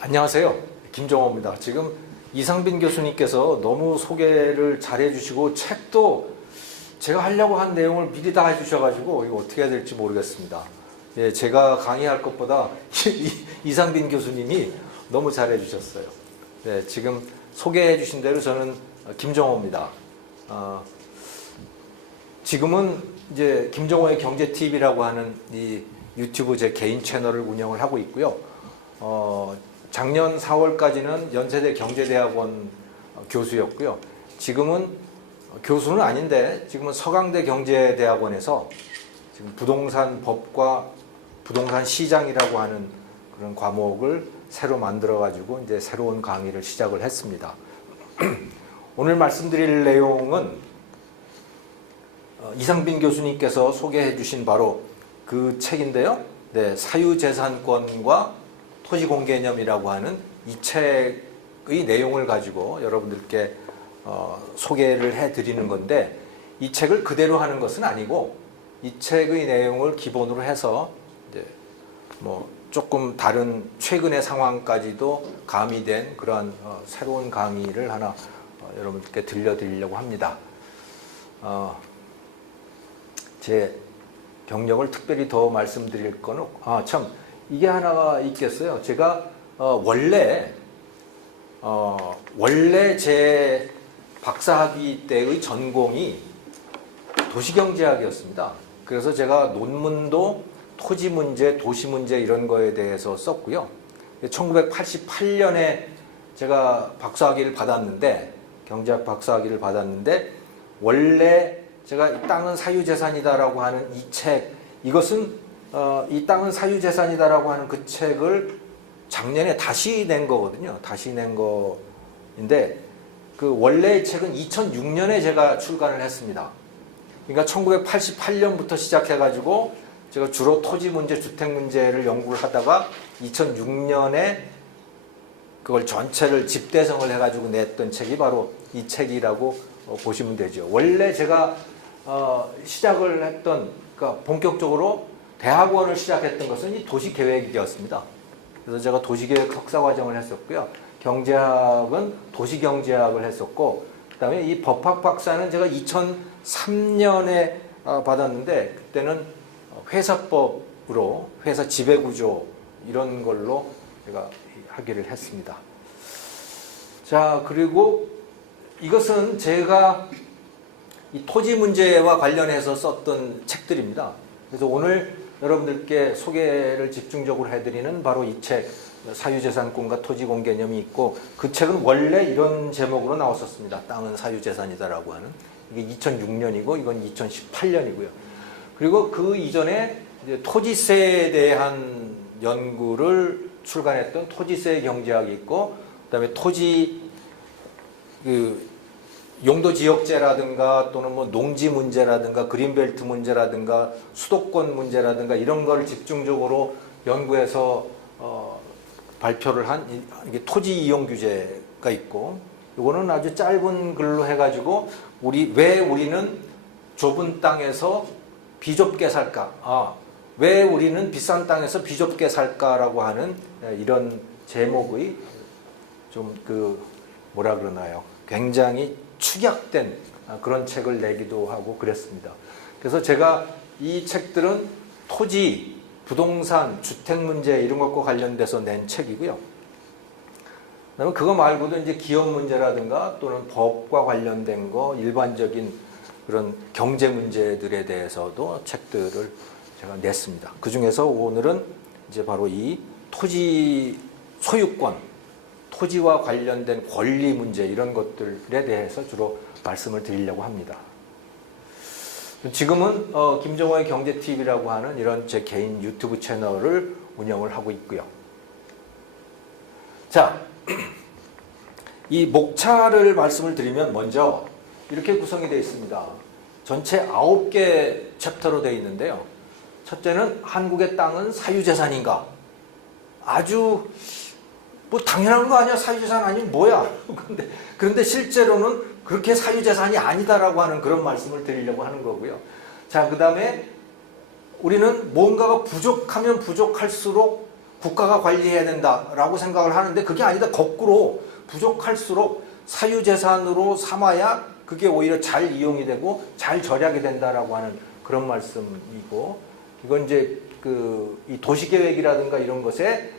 안녕하세요. 김정호입니다. 지금 이상빈 교수님께서 너무 소개를 잘 해주시고 책도 제가 하려고 한 내용을 미리 다 해주셔가지고 이거 어떻게 해야 될지 모르겠습니다. 예, 제가 강의할 것보다 이상빈 교수님이 너무 잘 해주셨어요. 네, 지금 소개해 주신 대로 저는 김정호입니다. 지금은 이제 김정호의 경제TV라고 하는 이 유튜브 제 개인 채널을 운영을 하고 있고요. 작년 4월까지는 연세대 경제대학원 교수였고요. 지금은 교수는 아닌데 지금은 서강대 경제대학원에서 지금 부동산 법과 부동산 시장이라고 하는 그런 과목을 새로 만들어 가지고 이제 새로운 강의를 시작을 했습니다. 오늘 말씀드릴 내용은 이상빈 교수님께서 소개해 주신 바로 그 책인데요. 네, 사유재산권과 토지공개념이라고 하는 이 책의 내용을 가지고 여러분들께 소개를 해드리는 건데, 이 책을 그대로 하는 것은 아니고 이 책의 내용을 기본으로 해서 이제 뭐 조금 다른 최근의 상황까지도 가미된 그러한 새로운 강의를 하나 여러분들께 들려드리려고 합니다. 제 경력을 특별히 더 말씀드릴 거는 참 이게 하나가 있겠어요. 제가 원래 제 박사학위 때의 전공이 도시경제학이었습니다. 그래서 제가 논문도 토지 문제, 도시 문제 이런 거에 대해서 썼고요. 1988년에 제가 박사학위를 받았는데, 경제학 박사학위를 받았는데, 원래 제가 이 땅은 사유재산이다라고 하는 이 책, 이것은 이 땅은 사유재산이다라고 하는 그 책을 작년에 다시 낸 거거든요. 다시 낸 거인데, 그 원래의 책은 2006년에 제가 출간을 했습니다. 그러니까 1988년부터 시작해가지고 제가 주로 토지 문제, 주택 문제를 연구를 하다가 2006년에 그걸 전체를 집대성을 해가지고 냈던 책이 바로 이 책이라고 보시면 되죠. 원래 제가 시작을 했던, 그러니까 본격적으로 대학원을 시작했던 것은 이 도시계획이었습니다. 그래서 제가 도시계획 석사과정을 했었고요. 경제학은 도시경제학을 했었고, 그 다음에 이 법학 박사는 제가 2003년에 받았는데, 그때는 회사법으로 회사 지배구조 이런 걸로 제가 학위를 했습니다. 자, 그리고 이것은 제가 이 토지 문제와 관련해서 썼던 책들입니다. 그래서 오늘 여러분들께 소개를 집중적으로 해드리는 바로 이 책, 사유재산권과 토지공개념이 있고, 그 책은 원래 이런 제목으로 나왔었습니다. 땅은 사유재산이다라고 하는. 이게 2006년이고 이건 2018년이고요. 그리고 그 이전에 이제 토지세에 대한 연구를 출간했던 토지세 경제학이 있고, 그다음에 토지 용도지역제라든가 또는 뭐 농지 문제라든가 그린벨트 문제라든가 수도권 문제라든가 이런 거를 집중적으로 연구해서 발표를 한 이게 토지 이용 규제가 있고, 이거는 아주 짧은 글로 해가지고 왜 우리는 좁은 땅에서 비좁게 살까? 왜 우리는 비싼 땅에서 비좁게 살까라고 하는 이런 제목의 좀 뭐라 그러나요? 굉장히 축약된 그런 책을 내기도 하고 그랬습니다. 그래서 제가 이 책들은 토지, 부동산, 주택 문제 이런 것과 관련돼서 낸 책이고요. 그다음에 그거 말고도 이제 기업 문제라든가 또는 법과 관련된 거, 일반적인 그런 경제 문제들에 대해서도 책들을 제가 냈습니다. 그 중에서 오늘은 이제 바로 이 토지 소유권, 토지와 관련된 권리 문제 이런 것들에 대해서 주로 말씀을 드리려고 합니다. 지금은 김정호의 경제TV라고 하는 이런 제 개인 유튜브 채널을 운영을 하고 있고요. 자, 이 목차를 말씀을 드리면 먼저 이렇게 구성이 되어 있습니다. 전체 9개 챕터로 되어 있는데요. 첫째는 한국의 땅은 사유재산인가? 아주 뭐 당연한 거 아니야? 사유재산 아니면 뭐야? 그런데 실제로는 그렇게 사유재산이 아니다라고 하는 그런 말씀을 드리려고 하는 거고요. 자, 그 다음에 우리는 뭔가가 부족하면 부족할수록 국가가 관리해야 된다라고 생각을 하는데 그게 아니다. 거꾸로 부족할수록 사유재산으로 삼아야 그게 오히려 잘 이용이 되고 잘 절약이 된다라고 하는 그런 말씀이고, 이건 이제 이 도시계획이라든가 이런 것에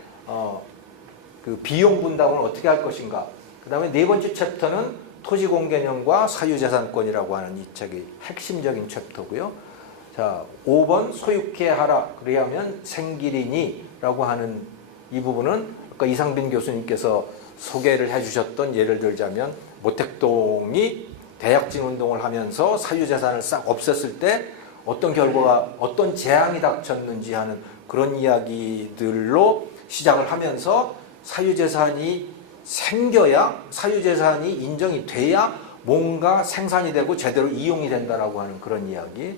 그 비용 분담을 어떻게 할 것인가. 그 다음에 네 번째 챕터는 토지공개념과 사유재산권이라고 하는 이 책의 핵심적인 챕터고요. 자, 5번 소유케 하라 그리하면 생기리니라고 하는 이 부분은 아까 이상빈 교수님께서 소개를 해주셨던, 예를 들자면 모택동이 대약진 운동을 하면서 사유재산을 싹 없앴을 때 어떤 결과가, 어떤 재앙이 닥쳤는지 하는 그런 이야기들로 시작을 하면서 사유재산이 생겨야, 사유재산이 인정이 돼야 뭔가 생산이 되고 제대로 이용이 된다라고 하는 그런 이야기.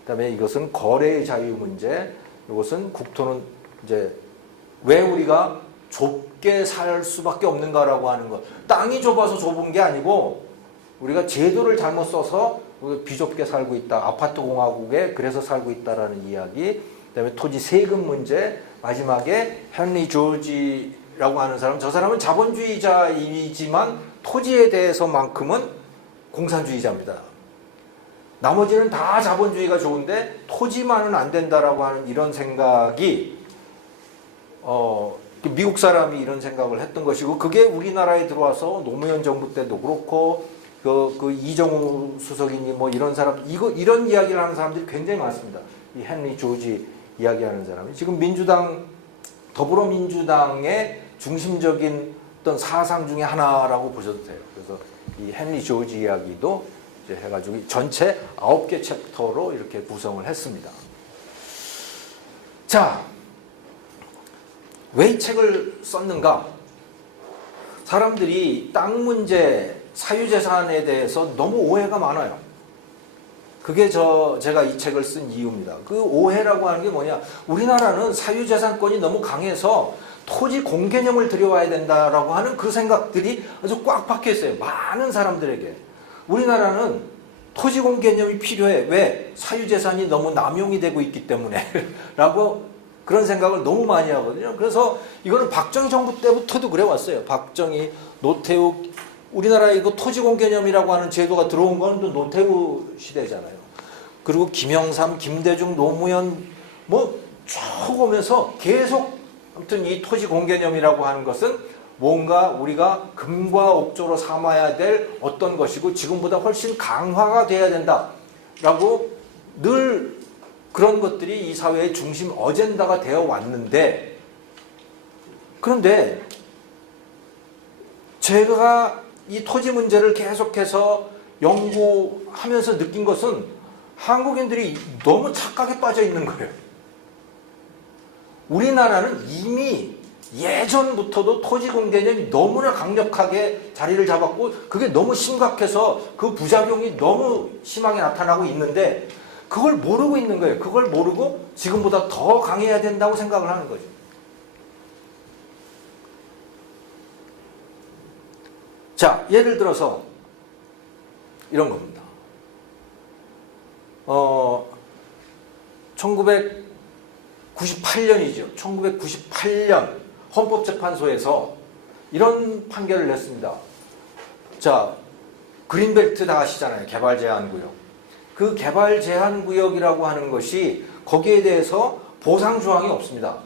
그다음에 이것은 거래의 자유 문제. 이것은 국토는 이제 왜 우리가 좁게 살 수밖에 없는가라고 하는 것. 땅이 좁아서 좁은 게 아니고 우리가 제도를 잘못 써서 비좁게 살고 있다. 아파트 공화국에 그래서 살고 있다라는 이야기. 그다음에 토지 세금 문제. 마지막에 헨리 조지라고 하는 사람. 저 사람은 자본주의자이지만 토지에 대해서만큼은 공산주의자입니다. 나머지는 다 자본주의가 좋은데 토지만은 안 된다라고 하는 이런 생각이 미국 사람이 이런 생각을 했던 것이고, 그게 우리나라에 들어와서 노무현 정부 때도 그렇고 그 이정우 수석이니 뭐 이런 사람, 이런 이야기를 하는 사람들이 굉장히 많습니다. 이 헨리 조지 이야기하는 사람이 지금 민주당, 더불어민주당의 중심적인 어떤 사상 중에 하나라고 보셔도 돼요. 그래서 이 헨리 조지 이야기도 이제 해가지고 전체 9개 챕터로 이렇게 구성을 했습니다. 자, 왜 이 책을 썼는가? 사람들이 땅 문제, 사유재산에 대해서 너무 오해가 많아요. 그게 제가 이 책을 쓴 이유입니다. 그 오해라고 하는 게 뭐냐? 우리나라는 사유재산권이 너무 강해서 토지 공개념을 들여와야 된다라고 하는 그 생각들이 아주 꽉 박혀 있어요. 많은 사람들에게. 우리나라는 토지 공개념이 필요해. 왜? 사유재산이 너무 남용이 되고 있기 때문에 라고 그런 생각을 너무 많이 하거든요. 그래서 이거는 박정희 정부 때부터도 그래 왔어요. 박정희, 노태우, 우리나라에 이거 토지공개념이라고 하는 제도가 들어온 건 또 노태우 시대잖아요. 그리고 김영삼, 김대중, 노무현 뭐 쭉 오면서 계속 아무튼 이 토지공개념이라고 하는 것은 뭔가 우리가 금과 옥조로 삼아야 될 어떤 것이고 지금보다 훨씬 강화가 돼야 된다라고 늘 그런 것들이 이 사회의 중심 어젠다가 되어 왔는데, 그런데 제가 이 토지 문제를 계속해서 연구하면서 느낀 것은 한국인들이 너무 착각에 빠져 있는 거예요. 우리나라는 이미 예전부터도 토지 공개념이 너무나 강력하게 자리를 잡았고 그게 너무 심각해서 그 부작용이 너무 심하게 나타나고 있는데 그걸 모르고 있는 거예요. 그걸 모르고 지금보다 더 강해야 된다고 생각을 하는 거죠. 자, 예를 들어서 이런 겁니다. 1998년이죠. 1998년 헌법재판소에서 이런 판결을 냈습니다. 자, 그린벨트 다 아시잖아요. 개발제한구역. 그 개발제한구역이라고 하는 것이 거기에 대해서 보상조항이 없습니다.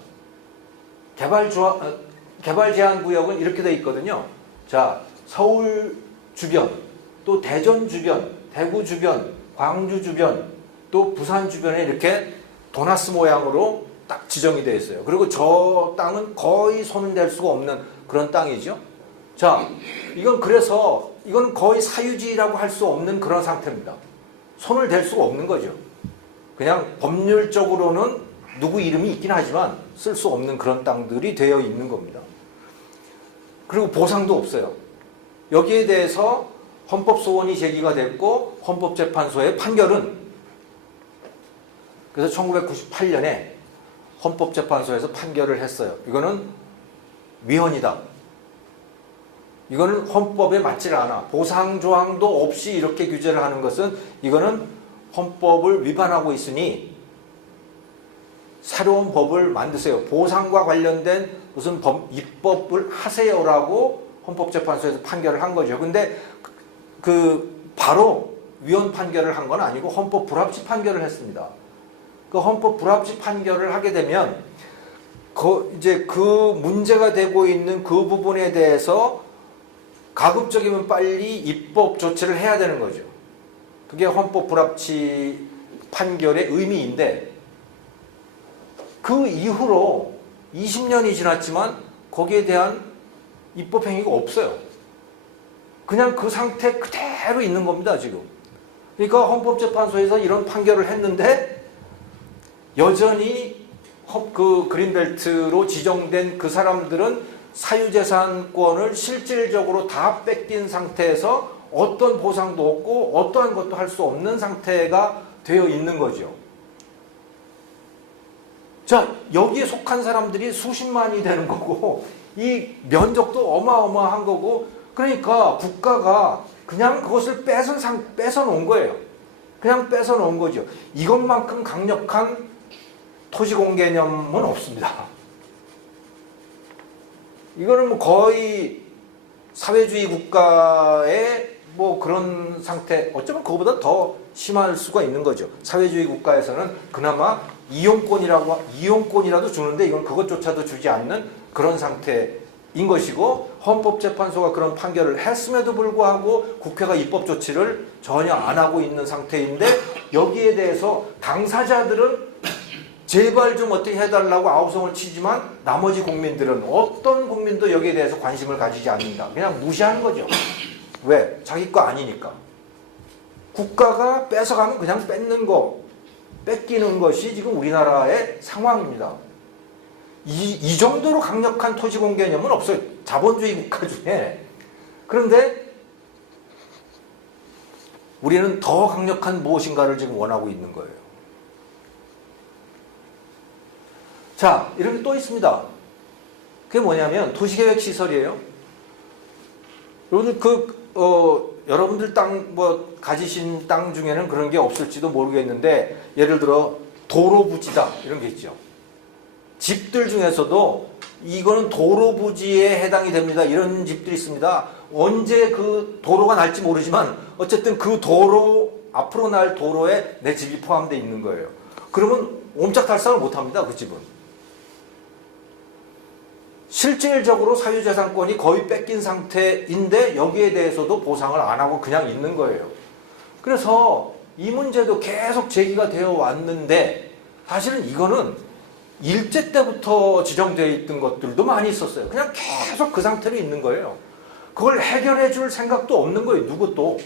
개발제한구역은 이렇게 돼 있거든요. 자, 서울 주변, 또 대전 주변, 대구 주변, 광주 주변, 또 부산 주변에 이렇게 도나스 모양으로 딱 지정이 되어 있어요. 그리고 저 땅은 거의 손을 댈 수가 없는 그런 땅이죠. 자, 이건 그래서 이건 거의 사유지라고 할 수 없는 그런 상태입니다. 손을 댈 수가 없는 거죠. 그냥 법률적으로는 누구 이름이 있긴 하지만 쓸 수 없는 그런 땅들이 되어 있는 겁니다. 그리고 보상도 없어요. 여기에 대해서 헌법소원이 제기가 됐고 헌법재판소의 판결은, 그래서 1998년에 헌법재판소에서 판결을 했어요. 이거는 위헌이다. 이거는 헌법에 맞지 않아. 보상조항도 없이 이렇게 규제를 하는 것은 이거는 헌법을 위반하고 있으니 새로운 법을 만드세요. 보상과 관련된 무슨 입법을 하세요라고 헌법재판소에서 판결을 한 거죠. 근데 바로 위헌 판결을 한 건 아니고 헌법 불합치 판결을 했습니다. 그 헌법 불합치 판결을 하게 되면 이제 그 문제가 되고 있는 그 부분에 대해서 가급적이면 빨리 입법 조치를 해야 되는 거죠. 그게 헌법 불합치 판결의 의미인데 그 이후로 20년이 지났지만 거기에 대한 입법 행위가 없어요. 그냥 그 상태 그대로 있는 겁니다, 지금. 그러니까 헌법재판소에서 이런 판결을 했는데 여전히 그 그린벨트로 지정된 그 사람들은 사유재산권을 실질적으로 다 뺏긴 상태에서 어떤 보상도 없고 어떠한 것도 할 수 없는 상태가 되어 있는 거죠. 자, 여기에 속한 사람들이 수십만이 되는 거고 이 면적도 어마어마한 거고 그러니까 국가가 그냥 그것을 뺏어 놓은 거예요. 그냥 뺏어 놓은 거죠. 이것만큼 강력한 토지공 개념은 없습니다. 이거는 뭐 거의 사회주의 국가의 뭐 그런 상태, 어쩌면 그거보다 더 심할 수가 있는 거죠. 사회주의 국가에서는 그나마 이용권이라도 주는데 이건 그것조차도 주지 않는 그런 상태인 것이고 헌법재판소가 그런 판결을 했음에도 불구하고 국회가 입법 조치를 전혀 안 하고 있는 상태인데 여기에 대해서 당사자들은 제발 좀 어떻게 해달라고 아우성을 치지만 나머지 국민들은 어떤 국민도 여기에 대해서 관심을 가지지 않는다. 그냥 무시하는 거죠. 왜? 자기 거 아니니까. 국가가 뺏어가면 그냥 뺏기는 것이 지금 우리나라의 상황입니다. 이 정도로 강력한 토지공 개념은 없어요. 자본주의 국가 중에. 그런데 우리는 더 강력한 무엇인가를 지금 원하고 있는 거예요. 자, 이런 게 또 있습니다. 그게 뭐냐면 도시계획 시설이에요. 여러분들 가지신 땅 중에는 그런 게 없을지도 모르겠는데 예를 들어 도로 부지다 이런 게 있죠. 집들 중에서도 이거는 도로 부지에 해당이 됩니다. 이런 집들이 있습니다. 언제 그 도로가 날지 모르지만 어쨌든 그 도로 앞으로 날 도로에 내 집이 포함되어 있는 거예요. 그러면 옴짝달싹을 못합니다. 그 집은. 실질적으로 사유재산권이 거의 뺏긴 상태인데 여기에 대해서도 보상을 안 하고 그냥 있는 거예요. 그래서 이 문제도 계속 제기가 되어 왔는데 사실은 이거는 일제 때부터 지정되어 있던 것들도 많이 있었어요. 그냥 계속 그 상태로 있는 거예요. 그걸 해결해 줄 생각도 없는 거예요. 누구도.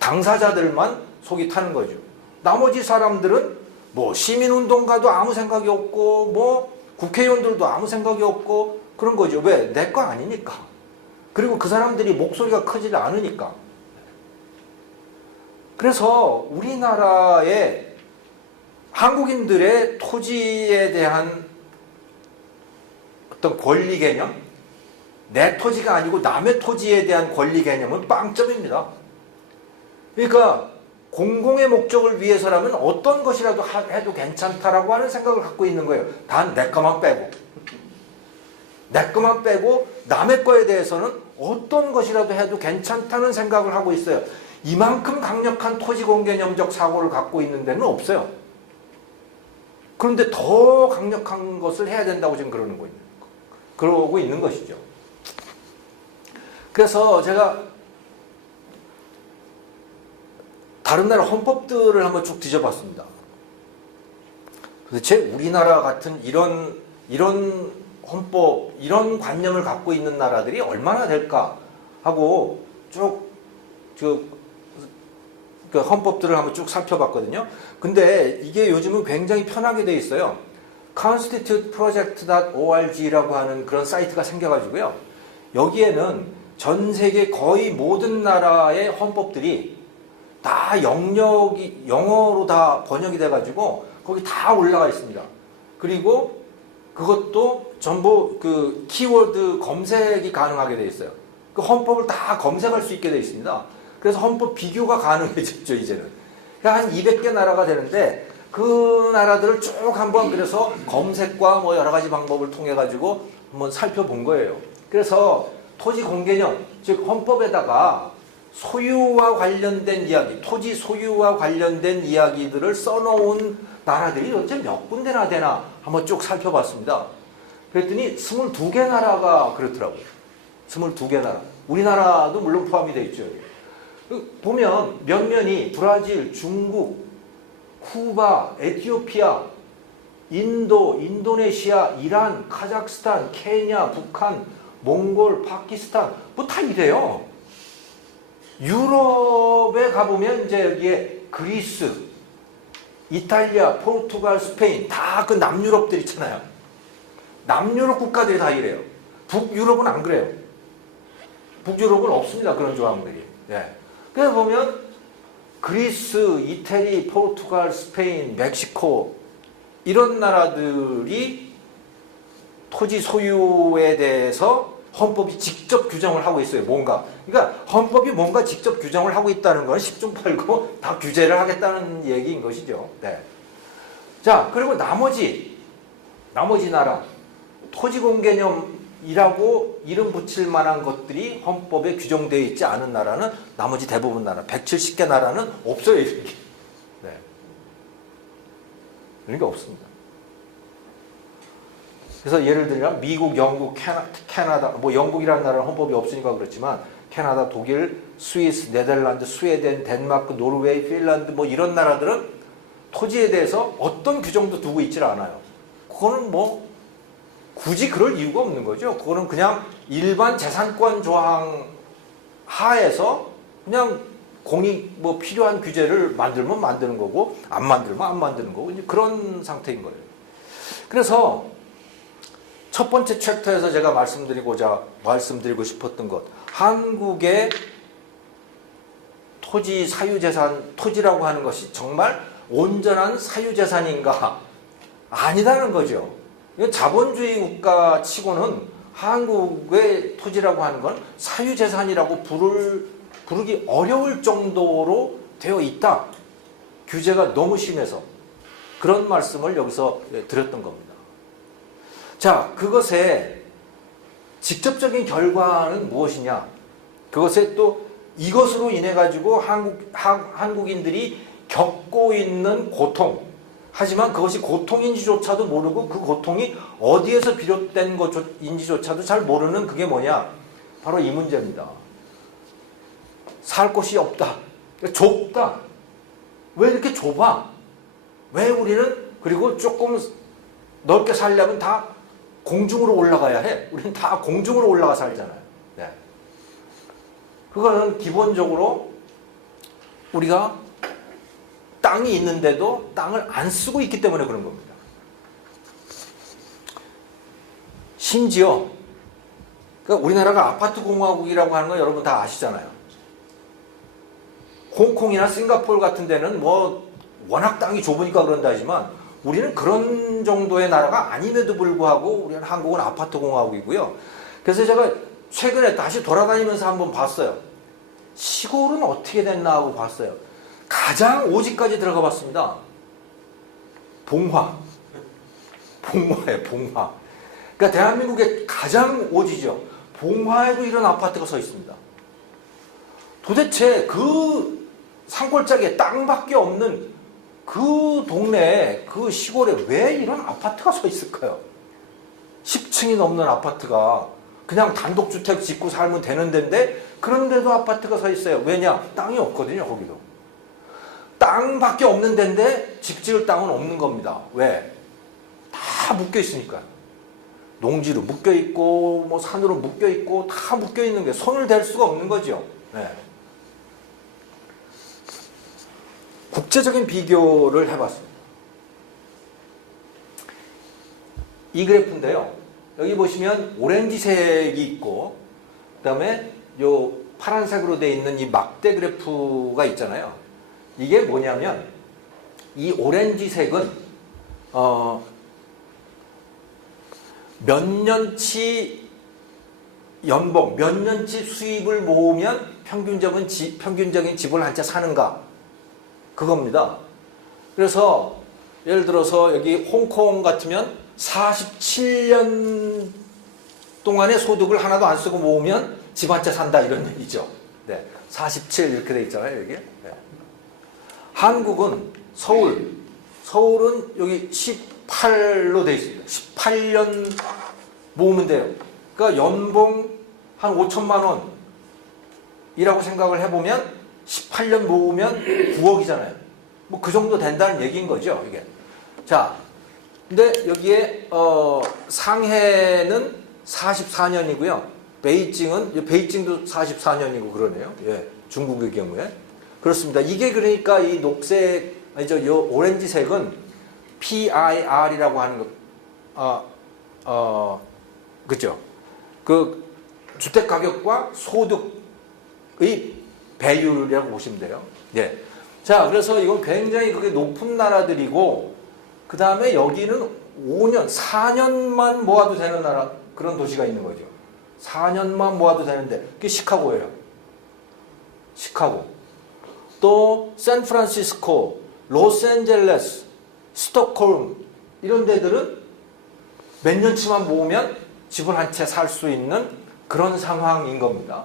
당사자들만 속이 타는 거죠. 나머지 사람들은 뭐 시민운동가도 아무 생각이 없고 뭐 국회의원들도 아무 생각이 없고 그런 거죠. 왜? 내 거 아니니까. 그리고 그 사람들이 목소리가 크지 않으니까. 그래서 우리나라의 한국인들의 토지에 대한 어떤 권리 개념, 내 토지가 아니고 남의 토지에 대한 권리 개념은 빵점입니다. 그러니까 공공의 목적을 위해서라면 어떤 것이라도 해도 괜찮다라고 하는 생각을 갖고 있는 거예요. 단 내 것만 빼고. 내 것만 빼고 남의 거에 대해서는 어떤 것이라도 해도 괜찮다는 생각을 하고 있어요. 이만큼 강력한 토지공개념적 사고를 갖고 있는 데는 없어요. 그런데 더 강력한 것을 해야 된다고 지금 그러고 있는 것이죠. 그래서 제가 다른 나라 헌법들을 한번 쭉 뒤져봤습니다. 도대체 우리나라 같은 이런 헌법, 이런 관념을 갖고 있는 나라들이 얼마나 될까 하고 쭉 그 헌법들을 한번 쭉 살펴봤거든요. 근데 이게 요즘은 굉장히 편하게 돼 있어요. constituteproject.org라고 하는 그런 사이트가 생겨가지고요. 여기에는 전 세계 거의 모든 나라의 헌법들이 다 영어로 다 번역이 돼가지고 거기 다 올라가 있습니다. 그리고 그것도 전부 그 키워드 검색이 가능하게 돼 있어요. 그 헌법을 다 검색할 수 있게 돼 있습니다. 그래서 헌법 비교가 가능해졌죠, 이제는. 한 200개 나라가 되는데 그 나라들을 쭉 한번 그래서 검색과 뭐 여러 가지 방법을 통해 가지고 한번 살펴본 거예요. 그래서 토지 공개념, 즉 헌법에다가 소유와 관련된 이야기, 토지 소유와 관련된 이야기들을 써놓은 나라들이 도대체 몇 군데나 되나 한번 쭉 살펴봤습니다. 그랬더니 22개 나라가 그렇더라고요. 22개 나라. 우리나라도 물론 포함이 되어 있죠. 보면 면면이 브라질, 중국, 쿠바, 에티오피아, 인도, 인도네시아, 이란, 카자흐스탄, 케냐, 북한, 몽골, 파키스탄 뭐 다 이래요. 유럽에 가보면 이제 여기에 그리스, 이탈리아, 포르투갈, 스페인 다 그 남유럽들 있잖아요. 남유럽 국가들이 다 이래요. 북유럽은 안 그래요. 북유럽은 없습니다. 그런 조항들이. 예. 그래서 보면 그리스, 이태리, 포르투갈, 스페인, 멕시코 이런 나라들이 토지 소유에 대해서 헌법이 직접 규정을 하고 있어요. 뭔가. 그러니까 헌법이 뭔가 직접 규정을 하고 있다는 건 10중 8구 다 규제를 하겠다는 얘기인 것이죠. 네. 자, 그리고 나머지 나라 토지 공개념이라고 이름 붙일 만한 것들이 헌법에 규정되어 있지 않은 나라는 나머지 대부분 나라 170개 나라는 없어요. 이렇게. 네. 그러니까 없습니다. 그래서 예를 들면 미국, 영국, 캐나다, 뭐 영국이라는 나라는 헌법이 없으니까 그렇지만 캐나다, 독일, 스위스, 네덜란드, 스웨덴, 덴마크, 노르웨이, 핀란드 뭐 이런 나라들은 토지에 대해서 어떤 규정도 두고 있질 않아요. 그거는 뭐 굳이 그럴 이유가 없는 거죠. 그거는 그냥 일반 재산권 조항 하에서 그냥 공이 뭐 필요한 규제를 만들면 만드는 거고 안 만들면 안 만드는 거고 이제 그런 상태인 거예요. 그래서 첫 번째 챕터에서 제가 말씀드리고 싶었던 것, 한국의 토지 사유재산, 토지라고 하는 것이 정말 온전한 사유재산인가? 아니다는 거죠. 자본주의 국가 치고는 한국의 토지라고 하는 건 사유재산이라고 부르기 어려울 정도로 되어 있다. 규제가 너무 심해서. 그런 말씀을 여기서 드렸던 겁니다. 자, 그것의 직접적인 결과는 무엇이냐? 그것에 또 이것으로 인해 가지고 한국인들이 겪고 있는 고통, 하지만 그것이 고통인지조차도 모르고 그 고통이 어디에서 비롯된 것인지조차도 잘 모르는 그게 뭐냐? 바로 이 문제입니다. 살 곳이 없다. 좁다. 왜 이렇게 좁아? 왜 우리는 그리고 조금 넓게 살려면 다 공중으로 올라가야 해. 우리는 다 공중으로 올라가 살잖아요. 네. 그거는 기본적으로 우리가 땅이 있는데도 땅을 안 쓰고 있기 때문에 그런 겁니다. 심지어 그러니까 우리나라가 아파트 공화국이라고 하는 건 여러분 다 아시잖아요. 홍콩이나 싱가포르 같은 데는 뭐 워낙 땅이 좁으니까 그런다 하지만 우리는 그런 정도의 나라가 아님에도 불구하고 우리는 한국은 아파트 공화국이고요. 그래서 제가 최근에 다시 돌아다니면서 한번 봤어요. 시골은 어떻게 됐나 하고 봤어요. 가장 오지까지 들어가 봤습니다. 봉화예요, 봉화. 그러니까 대한민국의 가장 오지죠. 봉화에도 이런 아파트가 서 있습니다. 도대체 그 산골짜기에 땅밖에 없는 그 동네에, 그 시골에 왜 이런 아파트가 서 있을까요? 10층이 넘는 아파트가 그냥 단독주택 짓고 살면 되는 데인데 그런데도 아파트가 서 있어요. 왜냐? 땅이 없거든요, 거기도. 땅밖에 없는 데인데 집 지을 땅은 없는 겁니다. 왜? 다 묶여 있으니까. 농지로 묶여 있고 뭐 산으로 묶여 있고 다 묶여 있는 게 손을 댈 수가 없는 거죠. 네. 국제적인 비교를 해봤습니다. 이 그래프인데요. 여기 보시면 오렌지색이 있고 그 다음에 요 파란색으로 되어 있는 이 막대 그래프가 있잖아요. 이게 뭐냐면 이 오렌지색은 몇 년치 연봉, 몇 년치 수입을 모으면 평균적인 집을 한 채 사는가 그겁니다. 그래서 예를 들어서 여기 홍콩 같으면 47년 동안의 소득을 하나도 안 쓰고 모으면 집 한 채 산다 이런 얘기죠. 네. 47 이렇게 돼 있잖아요, 여기. 네. 한국은 서울은 여기 18로 돼 있습니다. 18년 모으면 돼요. 그러니까 연봉 한 5천만 원이라고 생각을 해보면 18년 모으면 9억이잖아요. 뭐 그 정도 된다는 얘기인 거죠, 이게. 자, 근데 여기에 상해는 44년이고요. 베이징도 44년이고 그러네요. 예, 중국의 경우에. 그렇습니다. 이게 그러니까 이 녹색, 아니죠, 요 오렌지색은 PIR이라고 하는 거, 그죠? 그 주택 가격과 소득의 배율이라고 보시면 돼요. 예. 자, 그래서 이건 굉장히 그게 높은 나라들이고, 그 다음에 여기는 5년, 4년만 모아도 되는 나라, 그런 도시가 있는 거죠. 4년만 모아도 되는데, 그게 시카고예요. 시카고. 또, 샌프란시스코, 로스앤젤레스, 스톡홀m, 이런 데들은 몇 년치만 모으면 집을 한 채 살 수 있는 그런 상황인 겁니다.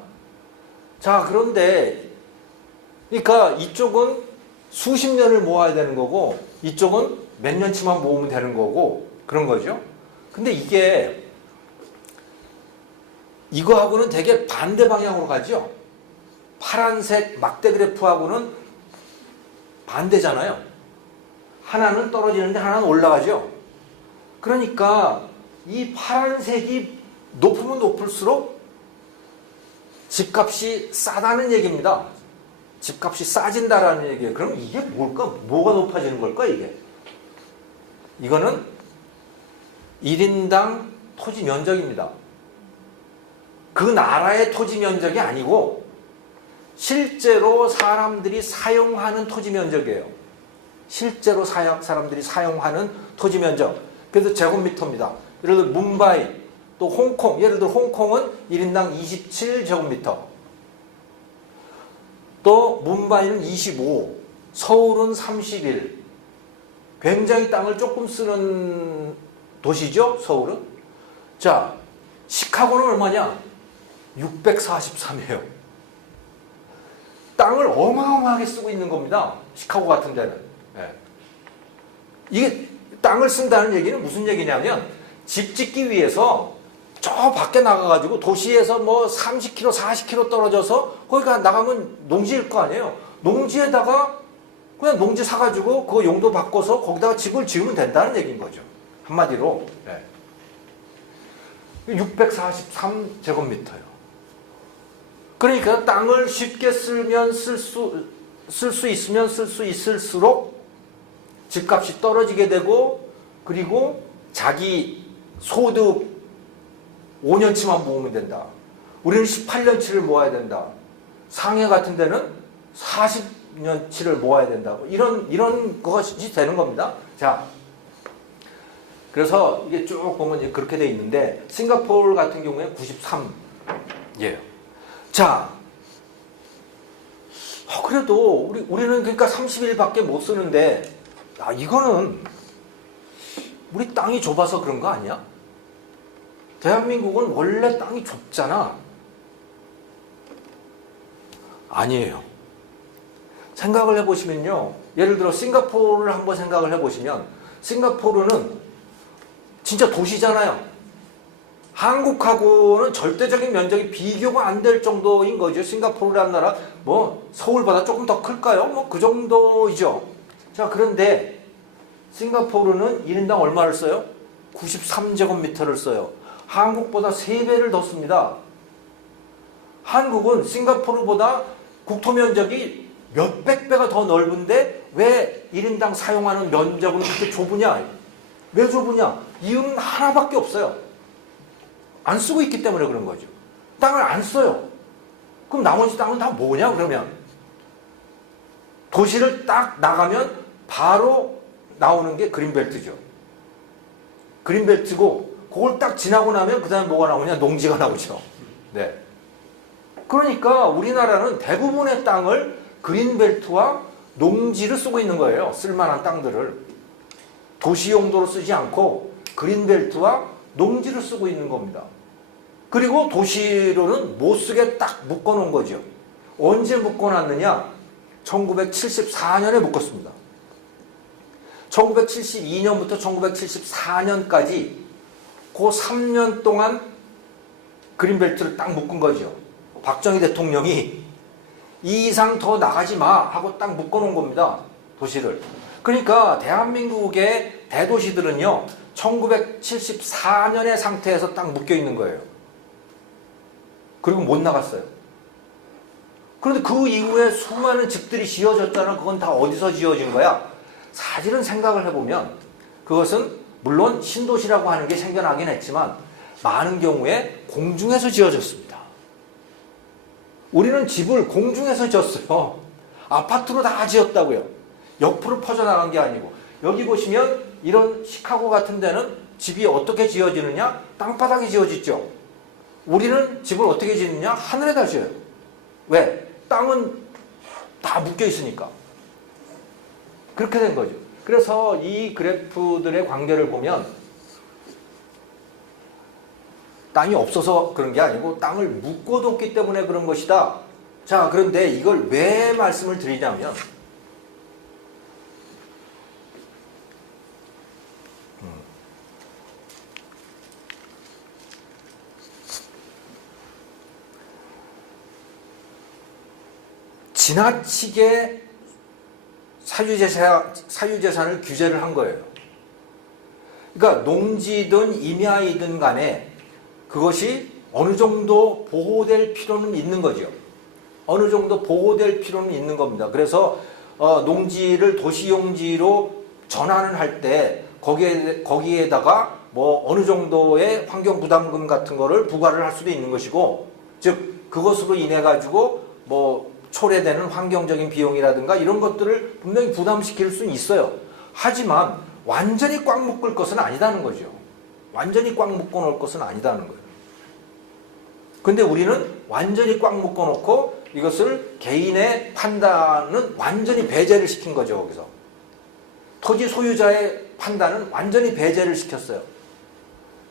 자, 그런데, 그러니까 이쪽은 수십 년을 모아야 되는 거고, 이쪽은 몇 년치만 모으면 되는 거고, 그런 거죠. 근데 이게, 이거하고는 되게 반대 방향으로 가죠. 파란색 막대 그래프하고는 반대잖아요. 하나는 떨어지는데 하나는 올라가죠. 그러니까 이 파란색이 높으면 높을수록 집값이 싸다는 얘기입니다. 집값이 싸진다라는 얘기예요. 그럼 이게 뭘까? 뭐가 높아지는 걸까, 이게? 이거는 1인당 토지 면적입니다. 그 나라의 토지 면적이 아니고 실제로 사람들이 사용하는 토지 면적이에요. 실제로 사람들이 사용하는 토지 면적. 그래서 제곱미터입니다. 예를 들어 뭄바이, 또 홍콩, 예를 들어 홍콩은 1인당 27제곱미터. 또 뭄바이는 25, 서울은 31. 굉장히 땅을 조금 쓰는 도시죠, 서울은. 자, 시카고는 얼마냐? 643이에요. 땅을 어마어마하게 쓰고 있는 겁니다. 시카고 같은 데는. 네. 이게 땅을 쓴다는 얘기는 무슨 얘기냐면 집 짓기 위해서 저 밖에 나가가지고 도시에서 뭐 30km, 40km 떨어져서 거기 나가면 농지일 거 아니에요. 농지에다가 그냥 농지 사가지고 그 용도 바꿔서 거기다가 집을 지으면 된다는 얘기인 거죠. 한마디로. 네. 643제곱미터예요. 그러니까 땅을 쉽게 쓸면 쓸 수 있을수록 집값이 떨어지게 되고, 그리고 자기 소득 5년치만 모으면 된다. 우리는 18년치를 모아야 된다. 상해 같은 데는 40년치를 모아야 된다. 이런 것이 되는 겁니다. 자, 그래서 이게 쭉 보면 그렇게 돼 있는데, 싱가포르 같은 경우에 93예요. 자, 그래도 우리는 그러니까 30일밖에 못 쓰는데, 이거는 우리 땅이 좁아서 그런 거 아니야? 대한민국은 원래 땅이 좁잖아. 아니에요. 생각을 해보시면요. 예를 들어 싱가포르를 한번 생각을 해보시면, 싱가포르는 진짜 도시잖아요. 한국하고는 절대적인 면적이 비교가 안 될 정도인 거죠. 싱가포르라는 나라, 뭐 서울보다 조금 더 클까요? 뭐 그 정도이죠. 자, 그런데 싱가포르는 1인당 얼마를 써요? 93제곱미터를 써요. 한국보다 3배를 더 씁니다. 한국은 싱가포르보다 국토 면적이 몇백 배가 더 넓은데 왜 1인당 사용하는 면적은 그렇게 좁으냐? 왜 좁으냐? 이유는 하나밖에 없어요. 안 쓰고 있기 때문에 그런 거죠. 땅을 안 써요. 그럼 나머지 땅은 다 뭐냐, 그러면? 도시를 딱 나가면 바로 나오는 게 그린벨트죠. 그린벨트고, 그걸 딱 지나고 나면 그 다음에 뭐가 나오냐? 농지가 나오죠. 네. 그러니까 우리나라는 대부분의 땅을 그린벨트와 농지를 쓰고 있는 거예요. 쓸만한 땅들을. 도시 용도로 쓰지 않고 그린벨트와 농지를 쓰고 있는 겁니다. 그리고 도시로는 못 쓰게 딱 묶어놓은 거죠. 언제 묶어놨느냐? 1974년에 묶었습니다. 1972년부터 1974년까지 그 3년 동안 그린벨트를 딱 묶은 거죠. 박정희 대통령이 이 이상 더 나가지 마 하고 딱 묶어놓은 겁니다. 도시를. 그러니까 대한민국의 대도시들은요 1974년의 상태에서 딱 묶여 있는 거예요. 그리고 못 나갔어요. 그런데 그 이후에 수많은 집들이 지어졌잖아. 그건 다 어디서 지어진 거야? 사실은 생각을 해보면 그것은 물론 신도시라고 하는 게 생겨나긴 했지만 많은 경우에 공중에서 지어졌습니다. 우리는 집을 공중에서 지었어요. 아파트로 다 지었다고요. 옆으로 퍼져나간 게 아니고. 여기 보시면 이런 시카고 같은 데는 집이 어떻게 지어지느냐? 땅바닥에 지어지죠. 우리는 집을 어떻게 짓느냐? 하늘에다 지어요. 왜? 땅은 다 묶여 있으니까. 그렇게 된 거죠. 그래서 이 그래프들의 관계를 보면 땅이 없어서 그런 게 아니고 땅을 묶어뒀기 때문에 그런 것이다. 자, 그런데 이걸 왜 말씀을 드리냐면 지나치게 사유재산을 규제를 한 거예요. 그러니까 농지든 임야이든 간에 그것이 어느 정도 보호될 필요는 있는 거죠. 어느 정도 보호될 필요는 있는 겁니다. 그래서 농지를 도시용지로 전환을 할 때 거기에다가 뭐 어느 정도의 환경부담금 같은 거를 부과를 할 수도 있는 것이고, 즉 그것으로 인해 가지고 뭐 초래되는 환경적인 비용이라든가 이런 것들을 분명히 부담시킬 수는 있어요. 하지만 완전히 꽉 묶을 것은 아니다는 거죠. 완전히 꽉 묶어 놓을 것은 아니다는 거예요. 근데 우리는 완전히 꽉 묶어 놓고 이것을 개인의 판단은 완전히 배제를 시킨 거죠. 거기서 토지 소유자의 판단은 완전히 배제를 시켰어요.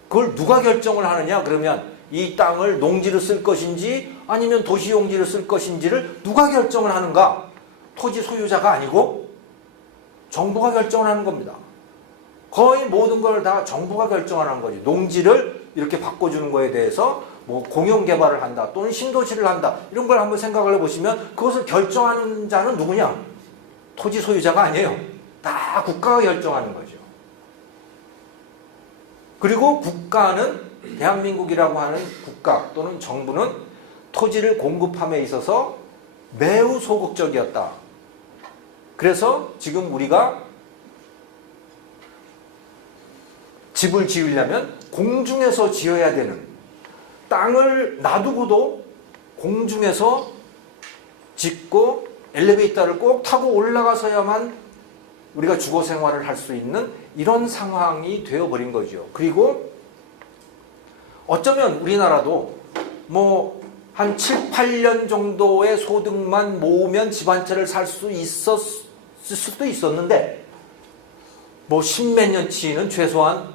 그걸 누가 결정을 하느냐? 그러면 이 땅을 농지로 쓸 것인지 아니면 도시용지로 쓸 것인지를 누가 결정을 하는가? 토지 소유자가 아니고 정부가 결정을 하는 겁니다. 거의 모든 걸 다 정부가 결정하는 거지. 농지를 이렇게 바꿔주는 거에 대해서 뭐 공영개발을 한다 또는 신도시를 한다 이런 걸 한번 생각을 해보시면 그것을 결정하는 자는 누구냐? 토지 소유자가 아니에요. 다 국가가 결정하는 거죠. 그리고 국가는 대한민국이라고 하는 국가 또는 정부는 토지를 공급함에 있어서 매우 소극적이었다. 그래서 지금 우리가 집을 지으려면 공중에서 지어야 되는, 땅을 놔두고도 공중에서 짓고 엘리베이터를 꼭 타고 올라가서야만 우리가 주거 생활을 할 수 있는 이런 상황이 되어버린 거죠. 그리고 어쩌면 우리나라도 뭐 한 7, 8년 정도의 소득만 모으면 집 한 채를 살 수 있었을 수도 있었는데 뭐 10몇 년치는 최소한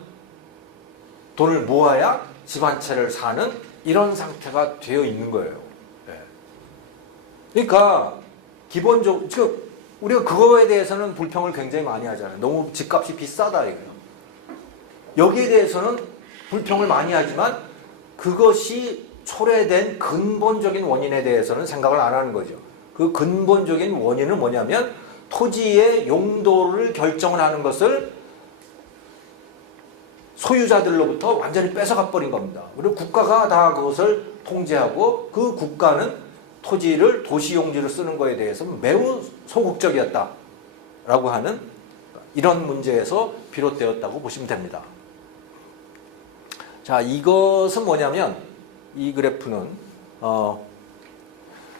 돈을 모아야 집 한 채를 사는 이런 상태가 되어 있는 거예요. 그러니까 기본적으로 지금 우리가 그거에 대해서는 불평을 굉장히 많이 하잖아요. 너무 집값이 비싸다 이거예요. 여기에 대해서는 불평을 많이 하지만 그것이 초래된 근본적인 원인에 대해서는 생각을 안 하는 거죠. 그 근본적인 원인은 뭐냐면 토지의 용도를 결정을 하는 것을 소유자들로부터 완전히 뺏어가 버린 겁니다. 그리고 국가가 다 그것을 통제하고 그 국가는 토지를 도시용지로 쓰는 것에 대해서 매우 소극적이었다라고 하는 이런 문제에서 비롯되었다고 보시면 됩니다. 자, 이것은 뭐냐면 이 그래프는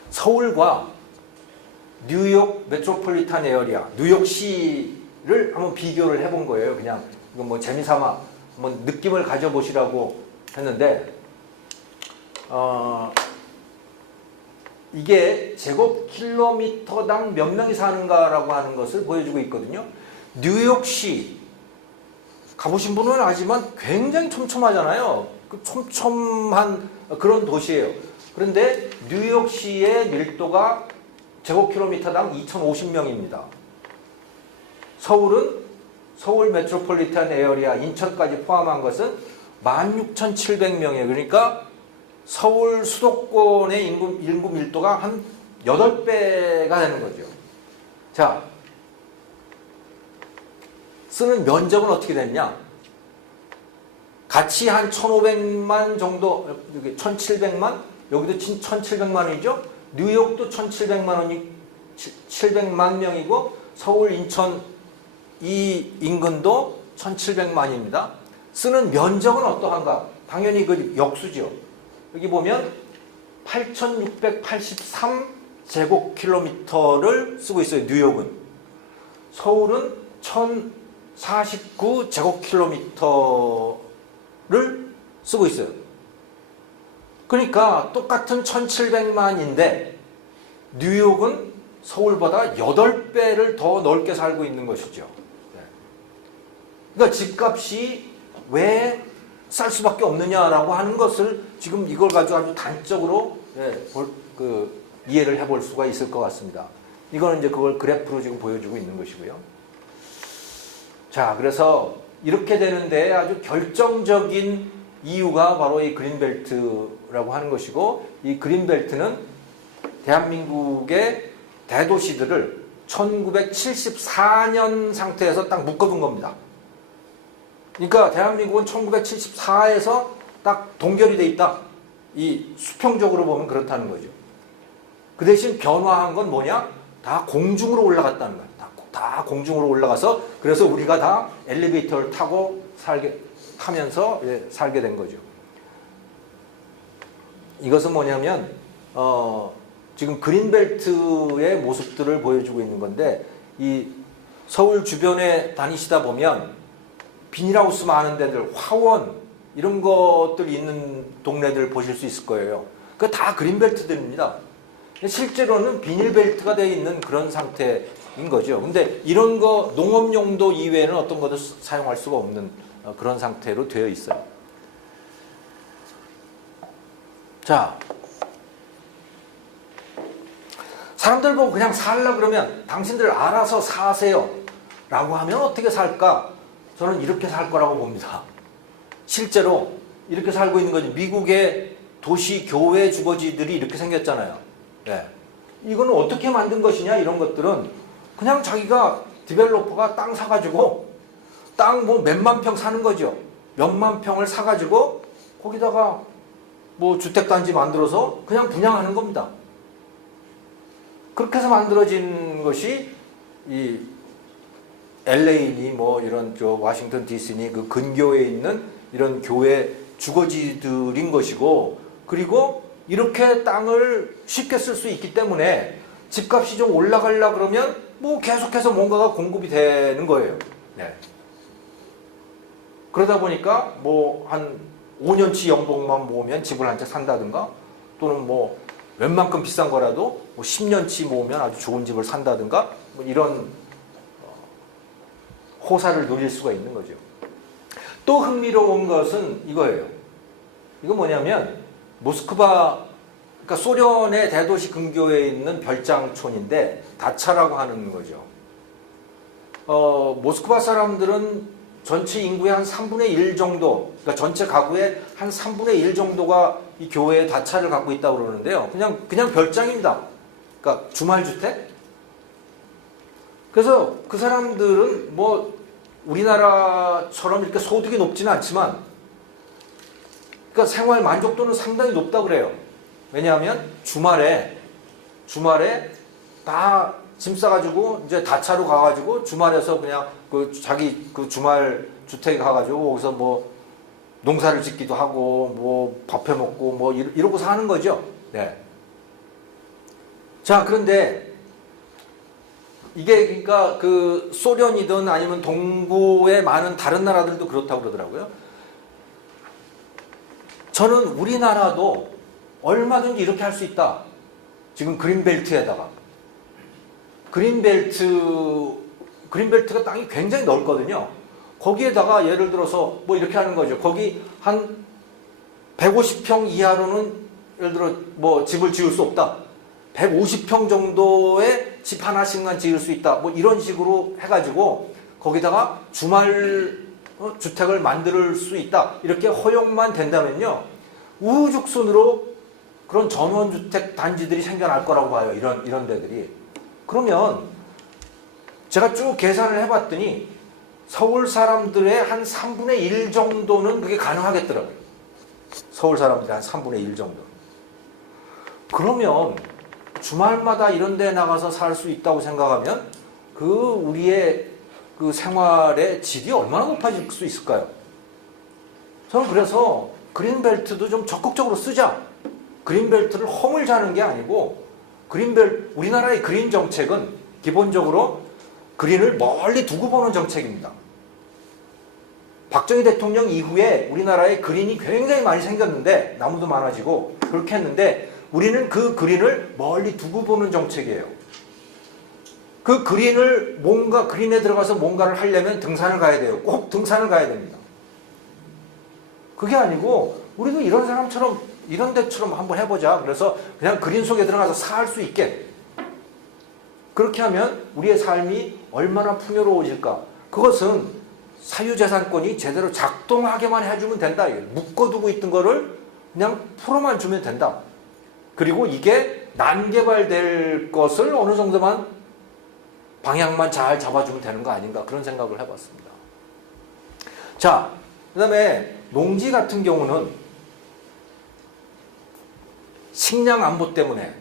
서울과 뉴욕 메트로폴리탄 에어리아, 뉴욕시를 한번 비교를 해본 거예요. 그냥 이건 뭐 재미삼아 한번 느낌을 가져보시라고 했는데 이게 제곱킬로미터당 몇 명이 사는가라고 하는 것을 보여주고 있거든요. 뉴욕시 가보신 분은 알지만 굉장히 촘촘하잖아요. 그 촘촘한 그런 도시예요. 그런데 뉴욕시의 밀도가 제곱킬로미터당 2,050명입니다. 서울 메트로폴리탄 에어리아 인천까지 포함한 것은 16,700명이에요. 그러니까 서울 수도권의 인구 밀도가 한 8배가 되는 거죠. 자, 쓰는 면적은 어떻게 됐냐? 같이 한 1,500만 정도, 여기 1,700만, 여기도 1,700만 원이죠? 뉴욕도 700만 명이고, 서울, 인천 이 인근도 1,700만입니다. 쓰는 면적은 어떠한가? 당연히 그 역수죠. 여기 보면 8,683제곱킬로미터를 쓰고 있어요. 뉴욕은. 서울은 1,049제곱킬로미터를 쓰고 있어요. 그러니까 똑같은 1,700만인데 뉴욕은 서울보다 8배를 더 넓게 살고 있는 것이죠. 그러니까 집값이 왜 쌀 수밖에 없느냐라고 하는 것을 지금 이걸 가지고 아주 단적으로 이해를 해볼 수가 있을 것 같습니다. 이거는 이제 그걸 그래프로 지금 보여주고 있는 것이고요. 자, 그래서 이렇게 되는데 아주 결정적인 이유가 바로 이 그린벨트라고 하는 것이고, 이 그린벨트는 대한민국의 대도시들을 1974년 상태에서 딱 묶어둔 겁니다. 그러니까 대한민국은 1974에서 딱 동결이 돼 있다. 이 수평적으로 보면 그렇다는 거죠. 그 대신 변화한 건 뭐냐? 다 공중으로 올라갔다는 거예요. 다 공중으로 올라가서 그래서 우리가 다 엘리베이터를 타고 타면서 살게 된 거죠. 이것은 뭐냐면 지금 그린벨트의 모습들을 보여주고 있는 건데, 이 서울 주변에 다니시다 보면 비닐하우스 많은 데들, 화원 이런 것들이 있는 동네들 보실 수 있을 거예요. 그거 다 그린벨트들입니다. 실제로는 비닐벨트가 되어 있는 그런 상태인 거죠. 근데 이런 거 농업용도 이외에는 어떤 것도 사용할 수가 없는 그런 상태로 되어 있어요. 자, 사람들 보고 그냥 살라 그러면 당신들 알아서 사세요 라고 하면 어떻게 살까? 저는 이렇게 살 거라고 봅니다. 실제로 이렇게 살고 있는 거지. 미국의 도시, 교외 주거지들이 이렇게 생겼잖아요. 네. 이거는 어떻게 만든 것이냐, 이런 것들은 그냥 자기가 디벨로퍼가 땅 사가지고 땅 뭐 몇만 평 사는 거죠. 몇만 평을 사가지고 거기다가 뭐 주택단지 만들어서 그냥 분양하는 겁니다. 그렇게 해서 만들어진 것이 이 LA니 뭐 이런 워싱턴 DC니 그 근교에 있는 이런 교회 주거지들인 것이고, 그리고 이렇게 땅을 쉽게 쓸 수 있기 때문에 집값이 좀 올라가려 그러면 뭐 계속해서 뭔가가 공급이 되는 거예요. 네. 그러다 보니까 뭐 한 5년치 연봉만 모으면 집을 한 채 산다든가, 또는 뭐 웬만큼 비싼 거라도 뭐 10년치 모으면 아주 좋은 집을 산다든가, 뭐 이런 호사를 누릴 수가 있는 거죠. 또 흥미로운 것은 이거예요. 이거 뭐냐면 모스크바, 그러니까 소련의 대도시 근교에 있는 별장촌인데 다차라고 하는 거죠. 모스크바 사람들은 전체 인구의 한 3분의 1 정도, 그러니까 전체 가구의 한 3분의 1 정도가 이 교외에 다차를 갖고 있다고 그러는데요. 그냥 별장입니다. 그러니까 주말주택? 그래서 그 사람들은 뭐 우리나라처럼 이렇게 소득이 높지는 않지만, 그러니까 생활 만족도는 상당히 높다고 그래요. 왜냐하면 주말에 다 짐 싸가지고 이제 다차로 가가지고 주말에서 그냥 자기 주말 주택에 가가지고 거기서 뭐 농사를 짓기도 하고 뭐 밥 해 먹고 뭐 이러고 사는 거죠. 네. 자, 그런데 이게 그러니까 그 소련이든 아니면 동구의 많은 다른 나라들도 그렇다고 그러더라고요. 저는 우리나라도 얼마든지 이렇게 할 수 있다. 지금 그린벨트에다가. 그린벨트가 땅이 굉장히 넓거든요. 거기에다가 예를 들어서 뭐 이렇게 하는 거죠. 거기 한 150평 이하로는 예를 들어 뭐 집을 지을 수 없다. 150평 정도의 집 하나씩만 지을 수 있다. 뭐 이런 식으로 해가지고 거기다가 주말 주택을 만들 수 있다. 이렇게 허용만 된다면요. 우후죽순으로 그런 전원주택 단지들이 생겨날 거라고 봐요. 이런 데들이. 그러면 제가 쭉 계산을 해봤더니 서울 사람들의 한 3분의 1 정도는 그게 가능하겠더라고요. 서울 사람들의 한 3분의 1 정도. 그러면 주말마다 이런 데 나가서 살 수 있다고 생각하면 그 우리의 그 생활의 질이 얼마나 높아질 수 있을까요? 저는 그래서 그린벨트도 좀 적극적으로 쓰자. 그린벨트를 허물자는 게 아니고 우리나라의 그린 정책은 기본적으로 그린을 멀리 두고 보는 정책입니다. 박정희 대통령 이후에 우리나라에 그린이 굉장히 많이 생겼는데 나무도 많아지고 그렇게 했는데 우리는 그 그린을 멀리 두고 보는 정책이에요. 그 그린에 들어가서 뭔가를 하려면 등산을 가야 돼요. 꼭 등산을 가야 됩니다. 그게 아니고 우리도 이런 사람처럼 이런 데처럼 한번 해보자. 그래서 그냥 그린 속에 들어가서 살 수 있게. 그렇게 하면 우리의 삶이 얼마나 풍요로워질까. 그것은 사유재산권이 제대로 작동하게만 해주면 된다. 묶어두고 있던 거를 그냥 풀어만 주면 된다. 그리고 이게 난개발될 것을 어느 정도만 방향만 잘 잡아주면 되는 거 아닌가 그런 생각을 해봤습니다. 자, 그 다음에 농지 같은 경우는 식량 안보 때문에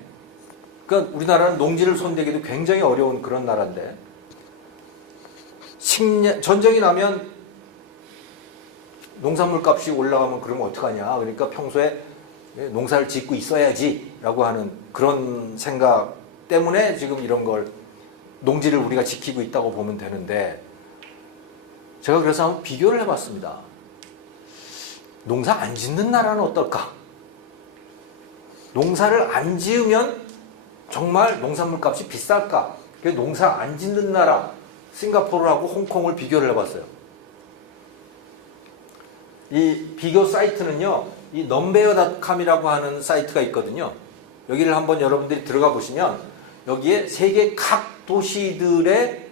그러니까 우리나라는 농지를 손대기도 굉장히 어려운 그런 나라인데 전쟁이 나면 농산물 값이 올라가면 그러면 어떡하냐. 그러니까 평소에 농사를 짓고 있어야지 라고 하는 그런 생각 때문에 지금 이런 걸 농지를 우리가 지키고 있다고 보면 되는데 제가 그래서 한번 비교를 해봤습니다. 농사 안 짓는 나라는 어떨까? 농사를 안 지으면 정말 농산물 값이 비쌀까? 농사 안 짓는 나라 싱가포르하고 홍콩을 비교를 해봤어요. 이 비교 사이트는요, 이 넘베어닷컴이라고 하는 사이트가 있거든요. 여기를 한번 여러분들이 들어가 보시면 여기에 세계 각 도시들의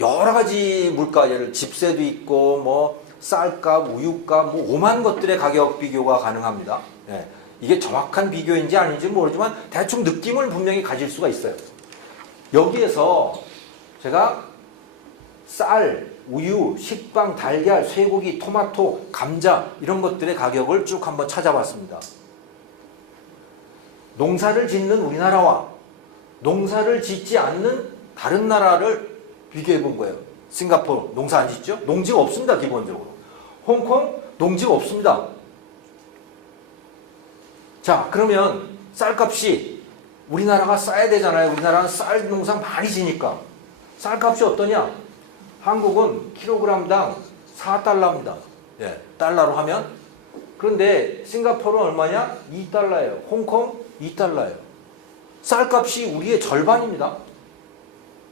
여러 가지 물가, 예를 집세도 있고 뭐 쌀값, 우유값, 뭐 오만 것들의 가격 비교가 가능합니다. 예. 이게 정확한 비교인지 아닌지 모르지만 대충 느낌을 분명히 가질 수가 있어요. 여기에서 제가 쌀, 우유, 식빵, 달걀, 쇠고기, 토마토, 감자 이런 것들의 가격을 쭉 한번 찾아봤습니다. 농사를 짓는 우리나라와 농사를 짓지 않는 다른 나라를 비교해 본 거예요. 싱가포르 농사 안 짓죠? 농지가 없습니다. 기본적으로. 홍콩 농지가 없습니다. 자, 그러면 쌀값이 우리나라가 싸야 되잖아요. 우리나라는 쌀 농사 많이 지니까. 쌀값이 어떠냐? 한국은 킬로그램당 4달러입니다. 예, 달러로 하면. 그런데 싱가포르는 얼마냐? 2달러예요. 홍콩 2달러예요. 쌀값이 우리의 절반입니다.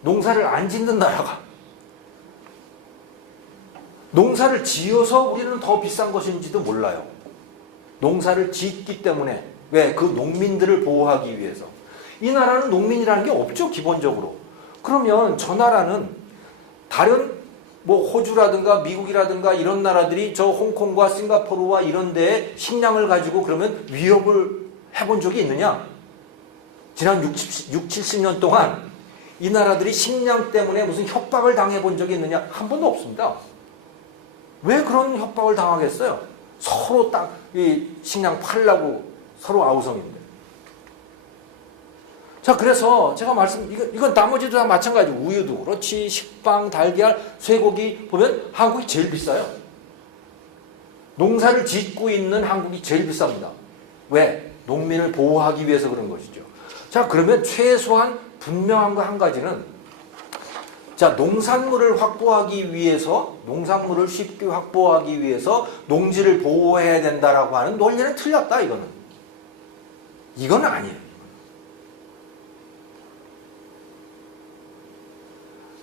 농사를 안 짓는 나라가. 농사를 지어서 우리는 더 비싼 것인지도 몰라요. 농사를 짓기 때문에. 왜? 그 농민들을 보호하기 위해서. 이 나라는 농민이라는 게 없죠, 기본적으로. 그러면 저 나라는 다른 뭐 호주라든가 미국이라든가 이런 나라들이 저 홍콩과 싱가포르와 이런 데에 식량을 가지고 그러면 위협을 해본 적이 있느냐? 지난 70년 동안 이 나라들이 식량 때문에 무슨 협박을 당해본 적이 있느냐? 한 번도 없습니다. 왜 그런 협박을 당하겠어요? 서로 이 식량 팔려고 서로 아우성인데. 자, 그래서 제가 이건 나머지도 다 마찬가지고 우유도 그렇지, 식빵, 달걀, 쇠고기 보면 한국이 제일 비싸요. 농사를 짓고 있는 한국이 제일 비쌉니다. 왜? 농민을 보호하기 위해서 그런 것이죠. 자, 그러면 최소한 분명한 거 한 가지는 자, 농산물을 확보하기 위해서 농산물을 쉽게 확보하기 위해서 농지를 보호해야 된다라고 하는 논리는 틀렸다. 이건 아니에요.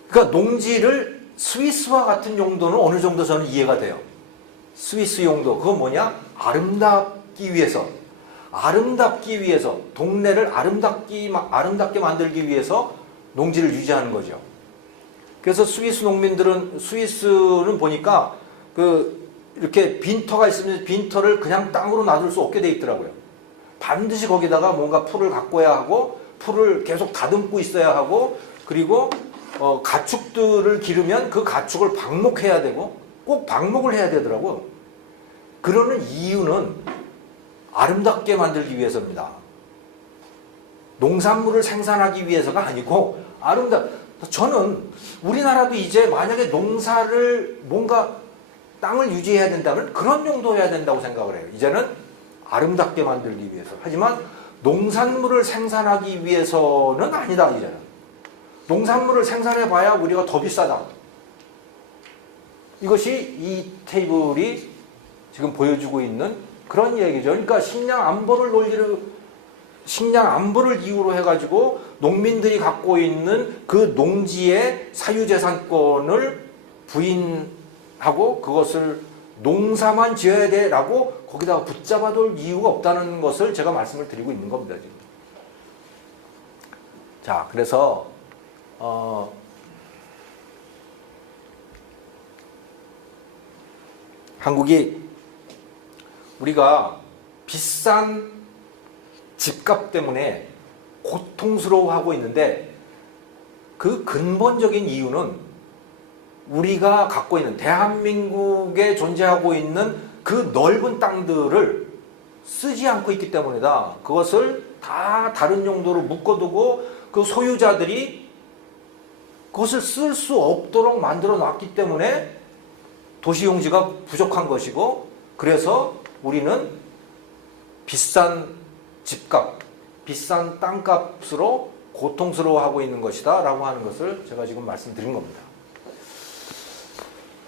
그러니까 농지를 스위스와 같은 용도는 어느 정도 저는 이해가 돼요. 스위스 용도. 그건 뭐냐? 아름답기 위해서. 동네를 아름답게 만들기 위해서 농지를 유지하는 거죠. 그래서 스위스는 보니까 이렇게 빈터가 있으면 빈터를 그냥 땅으로 놔둘 수 없게 돼 있더라고요. 반드시 거기다가 뭔가 풀을 가꿔야 하고, 풀을 계속 다듬고 있어야 하고, 그리고 가축들을 기르면 그 가축을 방목해야 되고, 꼭 방목을 해야 되더라고요. 그러는 이유는 아름답게 만들기 위해서입니다. 농산물을 생산하기 위해서가 아니고 저는 우리나라도 이제 만약에 농사를 뭔가 땅을 유지해야 된다면 그런 용도여야 된다고 생각을 해요. 이제는 아름답게 만들기 위해서. 하지만 농산물을 생산하기 위해서는 아니다. 이제는 농산물을 생산해봐야 우리가 더 비싸다. 이것이 이 테이블이 지금 보여주고 있는 그런 얘기죠. 그러니까 식량 안보를 이유로 해가지고 농민들이 갖고 있는 그 농지의 사유재산권을 부인하고 그것을 농사만 지어야 돼라고 거기다가 붙잡아둘 이유가 없다는 것을 제가 말씀을 드리고 있는 겁니다. 지금. 자, 그래서 한국이 우리가 비싼 집값 때문에 고통스러워하고 있는데 그 근본적인 이유는 우리가 갖고 있는 대한민국에 존재하고 있는 그 넓은 땅들을 쓰지 않고 있기 때문이다. 그것을 다 다른 용도로 묶어두고 그 소유자들이 그것을 쓸 수 없도록 만들어 놨기 때문에 도시용지가 부족한 것이고, 그래서 우리는 비싼 집값, 비싼 땅값으로 고통스러워하고 있는 것이다 라고 하는 것을 제가 지금 말씀드린 겁니다.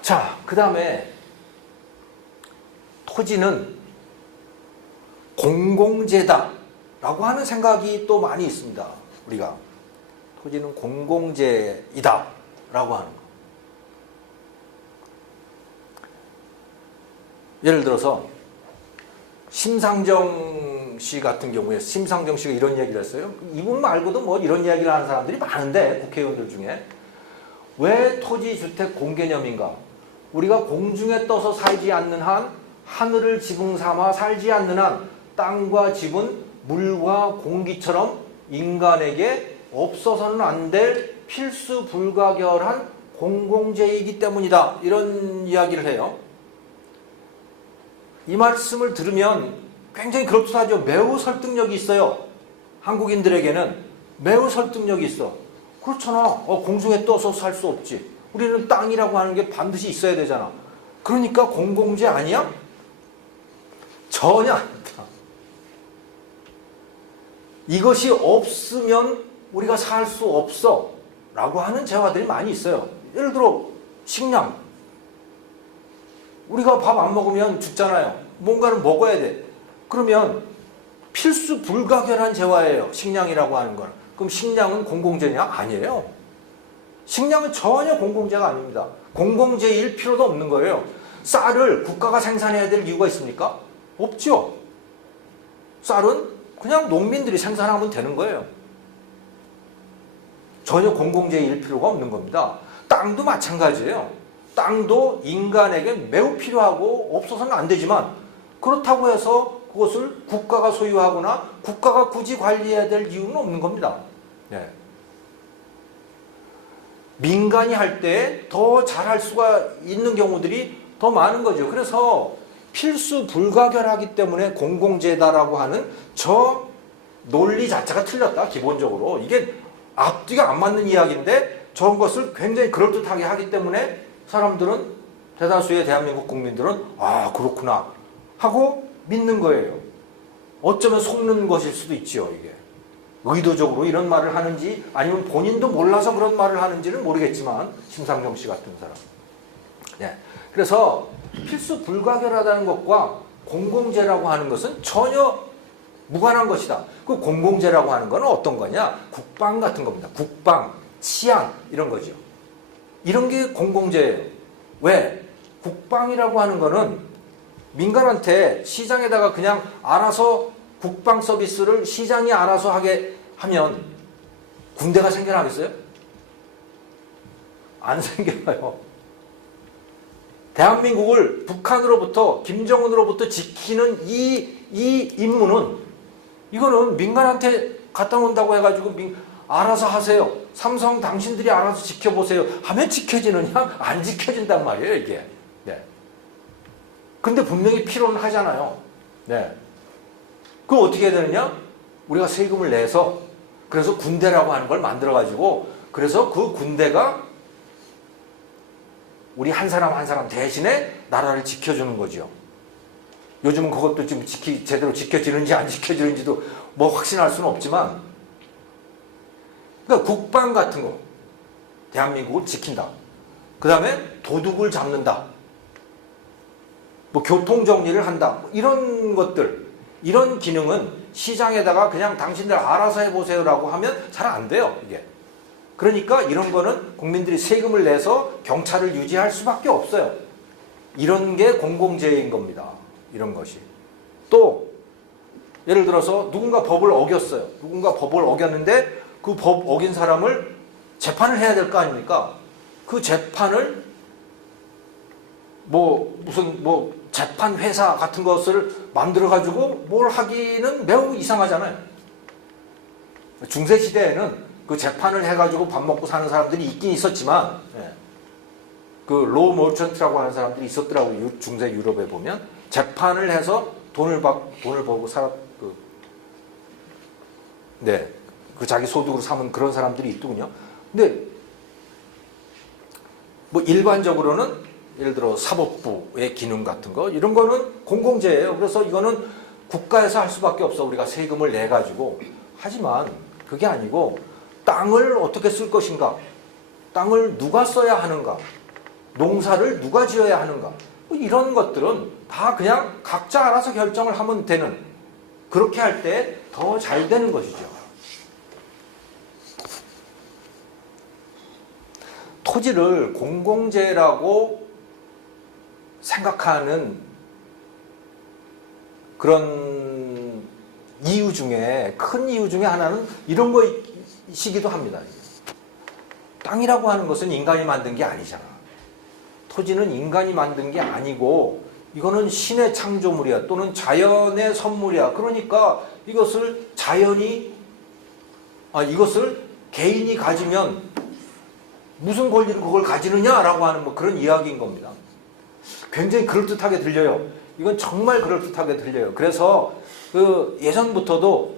자, 그 다음에 토지는 공공재다 라고 하는 생각이 또 많이 있습니다. 우리가 토지는 공공재이다 라고 하는 거. 예를 들어서 심상정 씨 같은 경우에 심상정 씨가 이런 얘기를 했어요. 이분 말고도 뭐 이런 이야기를 하는 사람들이 많은데, 국회의원들 중에 왜 토지 주택 공개념인가? 우리가 공중에 떠서 살지 않는 한, 하늘을 지붕 삼아 살지 않는 한 땅과 집은 물과 공기처럼 인간에게 없어서는 안 될 필수 불가결한 공공재이기 때문이다. 이런 이야기를 해요. 이 말씀을 들으면 굉장히 그렇듯하죠. 매우 설득력이 있어요. 한국인들에게는 매우 설득력이 있어. 그렇잖아. 공중에 떠서 살 수 없지. 우리는 땅이라고 하는 게 반드시 있어야 되잖아. 그러니까 공공재 아니야? 전혀 아니다. 이것이 없으면 우리가 살 수 없어 라고 하는 재화들이 많이 있어요. 예를 들어 식량. 우리가 밥 안 먹으면 죽잖아요. 뭔가를 먹어야 돼. 그러면 필수 불가결한 재화예요. 식량이라고 하는 건. 그럼 식량은 공공재냐? 아니에요. 식량은 전혀 공공재가 아닙니다. 공공재일 필요도 없는 거예요. 쌀을 국가가 생산해야 될 이유가 있습니까? 없죠. 쌀은 그냥 농민들이 생산하면 되는 거예요. 전혀 공공재일 필요가 없는 겁니다. 땅도 마찬가지예요. 땅도 인간에게 매우 필요하고 없어서는 안 되지만, 그렇다고 해서 그것을 국가가 소유하거나 국가가 굳이 관리해야 될 이유는 없는 겁니다. 네. 민간이 할 때 더 잘할 수가 있는 경우들이 더 많은 거죠. 그래서 필수 불가결하기 때문에 공공재다라고 하는 저 논리 자체가 틀렸다. 기본적으로 이게 앞뒤가 안 맞는 이야기인데 저런 것을 굉장히 그럴듯하게 하기 때문에 사람들은, 대다수의 대한민국 국민들은 그렇구나 하고 믿는 거예요. 어쩌면 속는 것일 수도 있지요. 이게 의도적으로 이런 말을 하는지 아니면 본인도 몰라서 그런 말을 하는지는 모르겠지만, 심상정 씨 같은 사람. 네. 그래서 필수 불가결하다는 것과 공공재라고 하는 것은 전혀 무관한 것이다. 그 공공재라고 하는 건 어떤 거냐? 국방 같은 겁니다. 국방, 치안 이런 거죠. 이런 게 공공재예요. 왜? 국방이라고 하는 거는 민간한테 시장에다가 그냥 알아서 국방 서비스를 시장이 알아서 하게 하면 군대가 생겨나겠어요? 안 생겨요. 대한민국을 북한으로부터 김정은으로부터 지키는 이 임무는 이거는 민간한테 갖다 놓는다고 해가지고 알아서 하세요. 삼성 당신들이 알아서 지켜보세요. 하면 지켜지느냐? 안 지켜진단 말이에요, 이게. 네. 근데 분명히 필요는 하잖아요. 네. 그럼 어떻게 해야 되느냐? 우리가 세금을 내서 그래서 군대라고 하는 걸 만들어가지고 그래서 그 군대가 우리 한 사람 한 사람 대신에 나라를 지켜주는 거죠. 요즘은 그것도 지금 제대로 지켜지는지 안 지켜지는지도 뭐 확신할 수는 없지만, 그러니까 국방 같은 거, 대한민국을 지킨다. 그 다음에 도둑을 잡는다. 뭐 교통 정리를 한다. 뭐 이런 것들, 이런 기능은 시장에다가 그냥 당신들 알아서 해보세요라고 하면 잘 안 돼요, 이게. 그러니까 이런 거는 국민들이 세금을 내서 경찰을 유지할 수밖에 없어요. 이런 게 공공재해인 겁니다. 이런 것이. 또 예를 들어서 누군가 법을 어겼어요. 누군가 법을 어겼는데 그 법 어긴 사람을 재판을 해야 될 거 아닙니까? 그 재판을 무슨 재판 회사 같은 것을 만들어 가지고 뭘 하기는 매우 이상하잖아요. 중세 시대에는 그 재판을 해가지고 밥 먹고 사는 사람들이 있긴 있었지만, 그 로 머천트라고 하는 사람들이 있었더라고요. 중세 유럽에 보면 재판을 해서 돈을 벌고 그 자기 소득으로 삼은 그런 사람들이 있더군요. 근데 뭐 일반적으로는 예를 들어 사법부의 기능 같은 거 이런 거는 공공재예요. 그래서 이거는 국가에서 할 수밖에 없어. 우리가 세금을 내 가지고. 하지만 그게 아니고 땅을 어떻게 쓸 것인가, 땅을 누가 써야 하는가, 농사를 누가 지어야 하는가, 뭐 이런 것들은 다 그냥 각자 알아서 결정을 하면 되는, 그렇게 할 때 더 잘 되는 것이죠. 토지를 공공재라고 생각하는 그런 이유 중에, 큰 이유 중에 하나는 이런 것이기도 합니다. 땅이라고 하는 것은 인간이 만든 게 아니잖아. 토지는 인간이 만든 게 아니고 이거는 신의 창조물이야. 또는 자연의 선물이야. 그러니까 이것을 이것을 개인이 가지면 무슨 권리로 그걸 가지느냐라고 하는 뭐 그런 이야기인 겁니다. 굉장히 그럴듯하게 들려요. 이건 정말 그럴듯하게 들려요. 그래서 그 예전부터도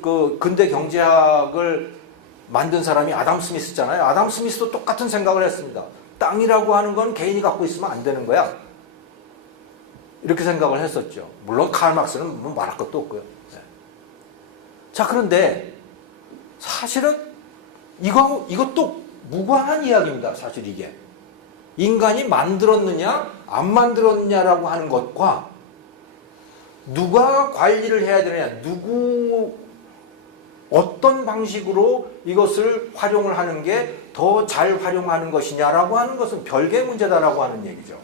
그 근대 경제학을 만든 사람이 아담 스미스잖아요. 아담 스미스도 똑같은 생각을 했습니다. 땅이라고 하는 건 개인이 갖고 있으면 안 되는 거야. 이렇게 생각을 했었죠. 물론 칼 막스는 뭐 말할 것도 없고요. 네. 자, 그런데 사실은 이것도 무관한 이야기입니다. 사실 이게. 인간이 만들었느냐 안 만들었느냐라고 하는 것과 누가 관리를 해야 되느냐, 어떤 방식으로 이것을 활용을 하는 게 더 잘 활용하는 것이냐라고 하는 것은 별개의 문제다라고 하는 얘기죠.